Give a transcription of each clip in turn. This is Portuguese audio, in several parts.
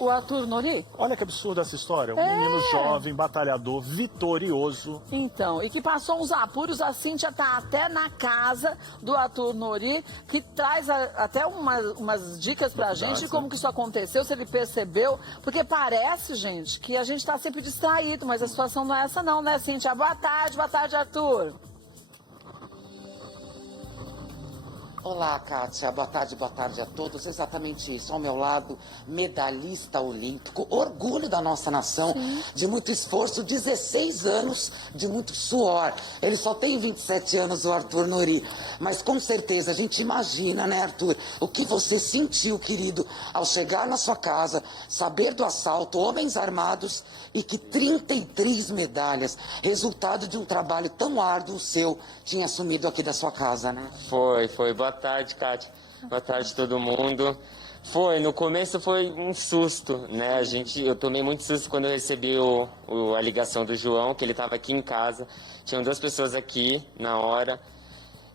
O Arthur Nori? Olha que absurda essa história. Um menino jovem, batalhador, vitorioso. Então, e que passou uns apuros, a Cíntia tá até na casa do Arthur Nori, que traz até umas dicas pra gente de como que isso aconteceu, se ele percebeu, porque parece, gente, que a gente tá sempre distraído, mas a situação não é essa não, né, Cíntia? Boa tarde, Arthur. Olá, Kátia. Boa tarde a todos. Exatamente isso. Ao meu lado, medalhista olímpico, orgulho da nossa nação, de muito esforço, 16 anos de muito suor. Ele só tem 27 anos, o Arthur Nori. Mas com certeza a gente imagina, né, Arthur, o que você sentiu, querido, ao chegar na sua casa, saber do assalto, homens armados e que 33 medalhas, resultado de um trabalho tão árduo seu, tinha assumido aqui da sua casa, né? Foi. Boa tarde, Kátia. Boa tarde, todo mundo. No começo foi um susto, né? Eu tomei muito susto quando eu recebi a ligação do João, que ele estava aqui em casa. Tinham 2 pessoas aqui na hora.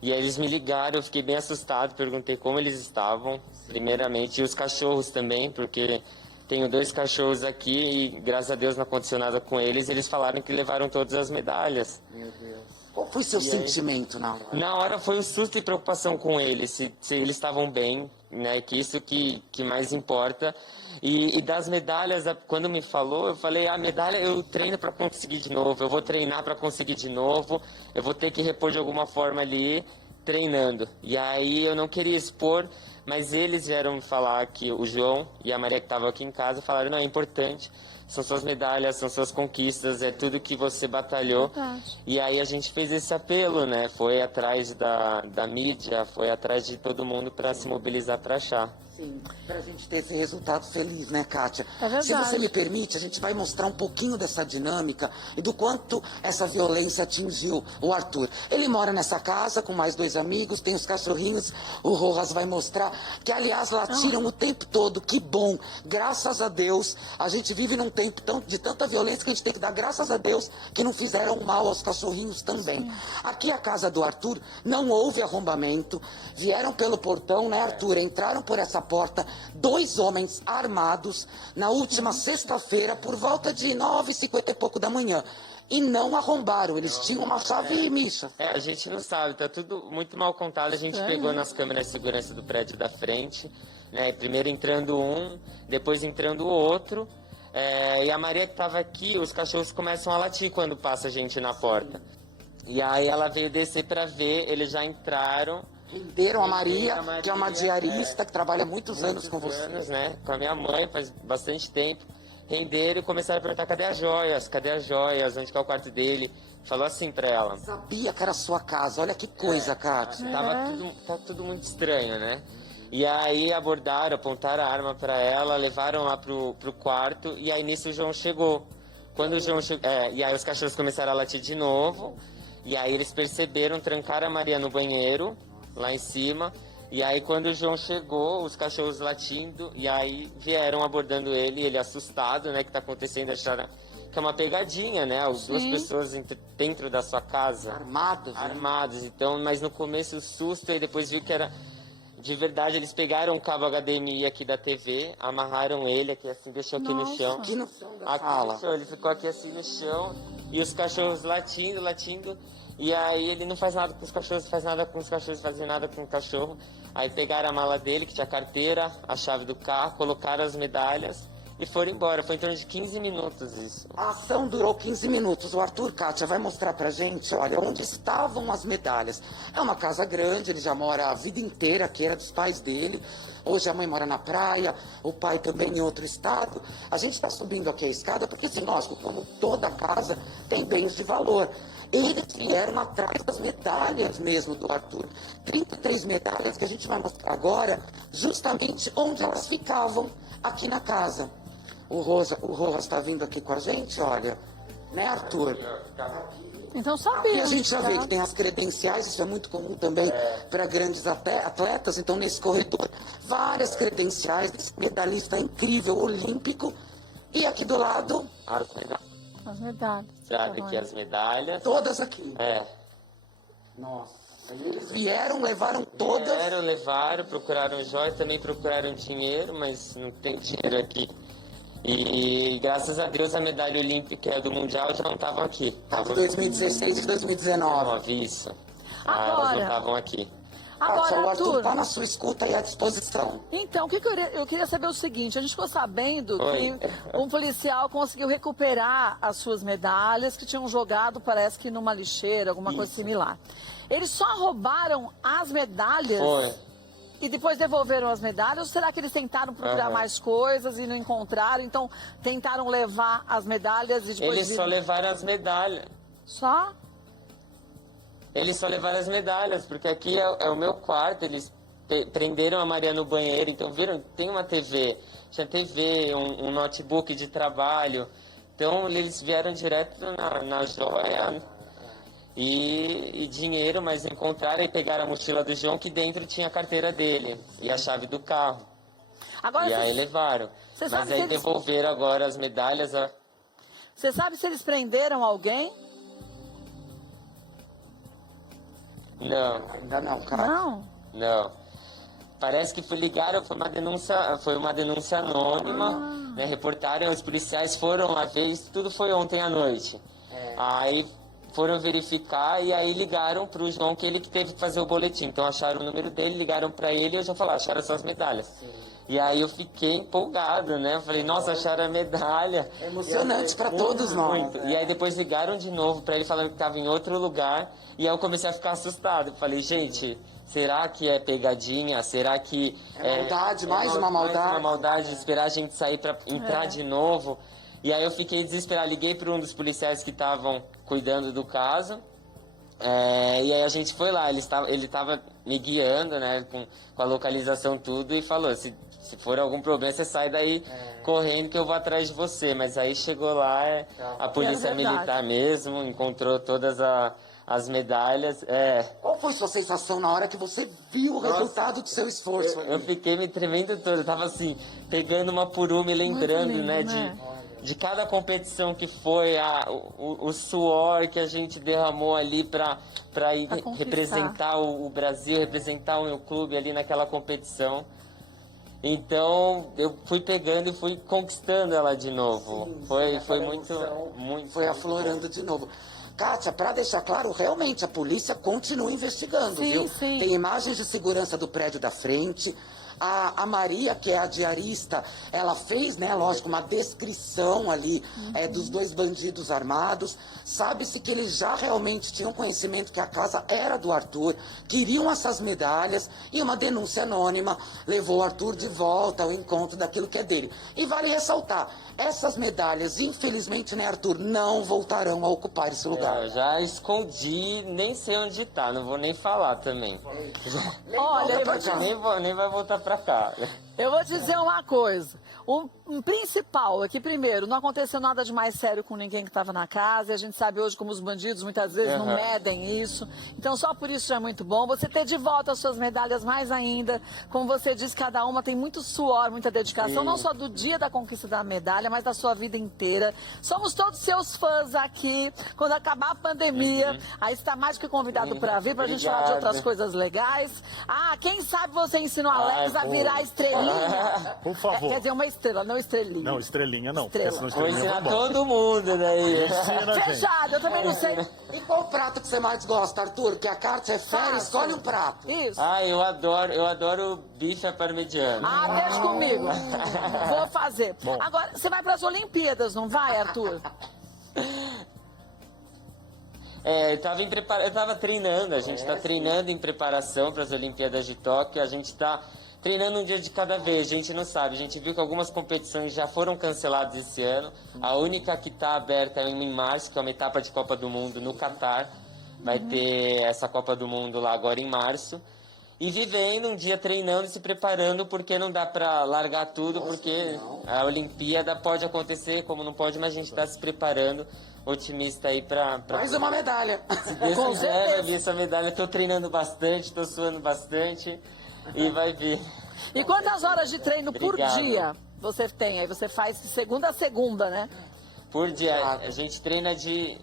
E aí eles me ligaram, eu fiquei bem assustado, perguntei como eles estavam, primeiramente. E os cachorros também, porque tenho 2 cachorros aqui e graças a Deus não aconteceu nada com eles. Eles falaram que levaram todas as medalhas. Meu Deus. Qual foi seu sentimento na hora? Na hora foi um susto e preocupação com eles, se eles estavam bem, né, que isso que mais importa. E das medalhas, quando me falou, eu falei, a medalha eu treino para conseguir de novo, eu vou treinar para conseguir de novo, eu vou ter que repor de alguma forma ali, treinando. E aí eu não queria expor, mas eles vieram me falar que o João e a Maria que estavam aqui em casa falaram, não, é importante. São suas medalhas, são suas conquistas, é tudo que você batalhou. Verdade. E aí a gente fez esse apelo, né? Foi atrás da mídia, foi atrás de todo mundo para se mobilizar para achar. Sim, pra gente ter esse resultado feliz, né, Kátia? É verdade. Se você me permite, a gente vai mostrar um pouquinho dessa dinâmica e do quanto essa violência atingiu o Arthur. Ele mora nessa casa com mais 2 amigos, tem os cachorrinhos, o Rojas vai mostrar, que aliás latiram o tempo todo, que bom, graças a Deus. A gente vive num tempo de tanta violência que a gente tem que dar graças a Deus que não fizeram mal aos cachorrinhos também. Aqui a casa do Arthur, não houve arrombamento, vieram pelo portão, né, Arthur? Entraram por essa porta 2 homens armados na última sexta-feira por volta de 9h50 e pouco da manhã. E não arrombaram, eles tinham uma chave micha. A gente não sabe, tá tudo muito mal contado. A gente pegou nas câmeras de segurança do prédio da frente, né? Primeiro entrando um, depois entrando o outro. E a Maria que estava aqui, os cachorros começam a latir quando passa gente na porta. E aí ela veio descer para ver, eles já entraram. Renderam a Maria, que é uma diarista que trabalha muitos anos com você. Né? Com a minha mãe, faz bastante tempo. Renderam e começaram a perguntar, cadê as joias? Cadê as joias? Onde que é o quarto dele? Falou assim pra ela. Sabia que era sua casa, olha que coisa, Kátia. Tava tudo muito estranho, né? E aí abordaram, apontaram a arma pra ela, levaram lá pro quarto, e aí nisso o João chegou. Quando o João chegou, e aí os cachorros começaram a latir de novo, e aí eles perceberam, trancaram a Maria no banheiro, lá em cima, e aí quando o João chegou, os cachorros latindo, e aí vieram abordando ele assustado, né, que tá acontecendo, acharam que é uma pegadinha, né, as 2 pessoas dentro da sua casa. Armados, então, mas no começo o susto, e depois viu que era de verdade. Eles pegaram o cabo HDMI aqui da TV, amarraram ele aqui assim, deixou aqui no chão. Aqui no chão da Aqui sala. no chão, ele ficou aqui assim no chão, e os cachorros latindo, e aí ele não faz nada com os cachorros, faz nada com os cachorros, fazia nada com o cachorro. Aí pegaram a mala dele, que tinha a carteira, a chave do carro, colocaram as medalhas e foram embora. Foi em torno de 15 minutos isso. A ação durou 15 minutos. O Arthur, Kátia, vai mostrar pra gente, olha, onde estavam as medalhas. É uma casa grande, ele já mora a vida inteira, que era dos pais dele. Hoje a mãe mora na praia, o pai também em outro estado. A gente está subindo aqui a escada porque, assim, lógico, como toda casa tem bens de valor. Eles vieram atrás das medalhas mesmo do Arthur. 33 medalhas que a gente vai mostrar agora, justamente onde elas ficavam aqui na casa. O Rojas está vindo aqui com a gente, olha. Né, Arthur? Então sabia. E a gente já vê que tem as credenciais, isso é muito comum também para grandes atletas. Então, nesse corredor, várias credenciais desse medalhista incrível, olímpico. E aqui do lado, As medalhas. Sabe aqui as medalhas. todas aqui. Nossa, aí eles vieram, levaram todas. Levaram, procuraram joias, também procuraram dinheiro, mas não tem dinheiro aqui E graças a Deus a medalha olímpica do Mundial já não estavam aqui. Tava em 2016 e 2019. Isso. Agora- Elas não estavam aqui. Agora, o Arthur Arthur, tá na sua escuta e à disposição. então, o que eu queria saber o seguinte, a gente ficou sabendo Oi. que um policial conseguiu recuperar as suas medalhas que tinham jogado, parece que numa lixeira, alguma coisa similar. Eles só roubaram as medalhas Foi. e depois devolveram as medalhas? Ou será que eles tentaram procurar Aham. mais coisas e não encontraram? Então, tentaram levar as medalhas e depois... Eles só levaram as medalhas. Só? Eles só levaram as medalhas, porque aqui é o meu quarto, eles prenderam a Maria no banheiro, então viram, tem uma TV, tinha TV, um notebook de trabalho, então eles vieram direto na joia e dinheiro, mas encontraram e pegaram a mochila do João, que dentro tinha a carteira dele e a chave do carro, Agora, e aí você levaram, você mas sabe se aí eles- devolveram agora as medalhas. sabe se eles prenderam alguém? Não. Ainda não, cara. Não. Não. Parece que ligaram, foi uma denúncia anônima, né? Reportaram, os policiais foram lá ver, isso tudo foi ontem à noite. Aí foram verificar e aí ligaram pro João, que ele que teve que fazer o boletim. Então acharam o número dele, ligaram para ele e eu já falei, acharam suas medalhas. E aí eu fiquei empolgado, né? Eu falei, nossa, acharam a medalha. É emocionante pra Muito, todos nós. muito. E aí depois ligaram de novo para ele falando que estava em outro lugar. E aí eu comecei a ficar assustado. Eu falei, gente, será que é pegadinha? Será que É maldade, mais uma maldade? Mais uma maldade, esperar a gente sair para entrar de novo. E aí eu fiquei desesperado. Liguei para um dos policiais que estavam cuidando do caso. E aí a gente foi lá. Ele estava me guiando, né, com a localização tudo e falou, se for algum problema, você sai daí correndo que eu vou atrás de você. Mas aí chegou lá a polícia É verdade. militar mesmo, encontrou todas as medalhas. Qual foi sua sensação na hora que você viu o resultado do seu esforço? Eu fiquei me tremendo todo, eu tava assim, pegando uma por uma e lembrando, lindo, né, né? de cada competição que foi, o suor que a gente derramou ali para ir Pra conquistar. representar o Brasil, representar o meu clube ali naquela competição. Então eu fui pegando e fui conquistando ela de novo. Foi muito. Foi aflorando de novo. Kátia, para deixar claro, realmente a polícia continua investigando, Sim, viu? sim. Tem imagens de segurança do prédio da frente. A Maria, que é a diarista, ela fez, né, lógico, uma descrição ali dos dois bandidos armados. Sabe-se que eles já realmente tinham conhecimento que a casa era do Arthur, queriam essas medalhas e uma denúncia anônima levou o Arthur de volta ao encontro daquilo que é dele. E vale ressaltar, essas medalhas, infelizmente, né, Arthur, não voltarão a ocupar esse lugar. Eu já escondi, nem sei onde tá, não vou nem falar também. Olha, eu vou te Nem vai voltar pra cá. Eu vou te dizer uma coisa. Um principal é que, primeiro, não aconteceu nada de mais sério com ninguém que estava na casa. E a gente sabe hoje como os bandidos muitas vezes não medem isso. Então, só por isso já é muito bom. Você ter de volta as suas medalhas mais ainda. Como você disse, cada uma tem muito suor, muita dedicação. Sim. Não só do dia da conquista da medalha, mas da sua vida inteira. Somos todos seus fãs aqui. Quando acabar a pandemia, aí está mais do que convidado para vir, para a gente falar de outras Obrigado. coisas legais. Ah, quem sabe você ensina o Alex a boa. virar estrelinha. Por favor. Quer dizer, uma estrela, não estrelinha. Não, estrelinha não. Estrela. Porque senão Vou estrelinha vai ensinar embora. todo mundo daí. Ensina, gente. Fechado, eu também não sei. E qual prato que você mais gosta, Arthur? Que a Kátia é fera, Fácil. escolhe um prato. Isso. Ah, eu adoro bife à parmegiana. Ah, deixa comigo. Vou fazer. Bom. Agora, você vai para as Olimpíadas, não vai, Arthur? Eu tava treinando, a gente tá treinando em preparação para as Olimpíadas de Tóquio, a gente tá treinando um dia de cada vez, a gente não sabe, a gente viu que algumas competições já foram canceladas esse ano, a única que tá aberta é em março, que é uma etapa de Copa do Mundo no Catar, vai ter essa Copa do Mundo lá agora em março, e vivendo um dia treinando e se preparando, porque não dá para largar tudo, porque a Olimpíada pode acontecer, como não pode, mas a gente tá se preparando, otimista aí pra Mais uma medalha. se Deus Com quiser, certeza. vai vir essa medalha. Tô treinando bastante, tô suando bastante e vai vir. E quantas horas de treino por Obrigado. dia você tem? Aí você faz de segunda a segunda, né? Por dia, a gente treina de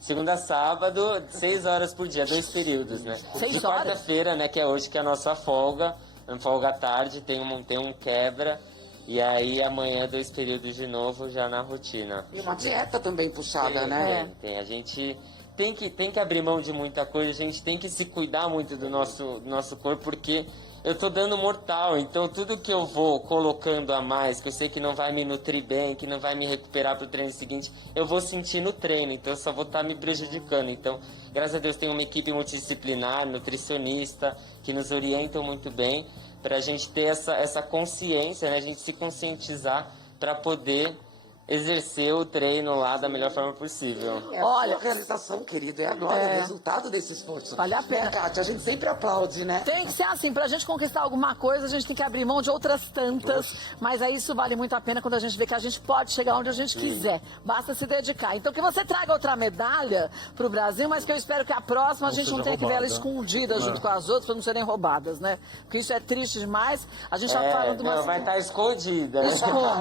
segunda a sábado, 6 horas por dia, 2 períodos, né? 6 de horas? quarta-feira, né, que é hoje, que é a nossa folga, folga à tarde, tem um quebra. E aí amanhã 2 períodos de novo já na rotina. E uma dieta também puxada, né? Tem. A gente tem que abrir mão de muita coisa, a gente tem que se cuidar muito do nosso corpo, porque eu tô dando mortal, então tudo que eu vou colocando a mais, que eu sei que não vai me nutrir bem, que não vai me recuperar pro treino seguinte, eu vou sentir no treino, então eu só vou estar me prejudicando. Então, graças a Deus tem uma equipe multidisciplinar, nutricionista, que nos orientam muito bem, pra gente ter essa consciência, né? A gente se conscientizar para poder exercer o treino lá da melhor forma possível. Olha, a realização, querido, é agora o resultado desse esforço. Vale a pena. Kátia, a gente sempre aplaude, né? Tem que ser assim, pra gente conquistar alguma coisa, a gente tem que abrir mão de outras tantas, mas aí isso vale muito a pena quando a gente vê que a gente pode chegar onde a gente quiser, basta se dedicar. Então que você traga outra medalha pro Brasil, mas que eu espero que a próxima a gente não tenha que ver ela escondida junto com as outras, pra não serem roubadas, né? Porque isso é triste demais, a gente tá falando de uma... Não, vai estar escondida, né?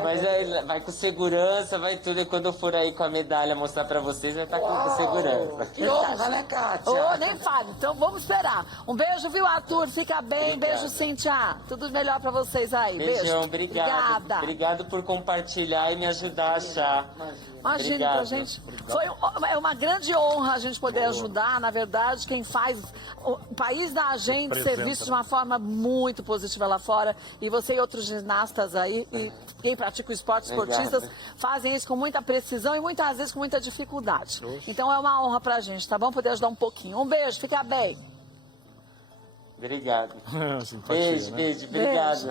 Mas aí vai com segurança, vai tudo, e quando eu for aí com a medalha mostrar pra vocês, vai estar com segurança. Que honra, né, Kátia? Oh, nem fale. Então vamos esperar. Um beijo, viu, Arthur? Fica bem. Beijo, Cíntia. Tudo melhor pra vocês aí. Beijão, Beijo. obrigado. Obrigada. Obrigado por compartilhar e me ajudar a achar. Imagina pra Obrigado. gente. É uma grande honra a gente poder ajudar. Na verdade, quem faz o país da gente ser visto de uma forma muito positiva lá fora. E você e outros ginastas aí, e quem pratica o esporte, esportistas, fazem isso com muita precisão e muitas vezes com muita dificuldade. Então é uma honra pra gente, tá bom? Poder ajudar um pouquinho. Um beijo, fica bem. Obrigado. Simpatia, Beijo, né? beijo, obrigado.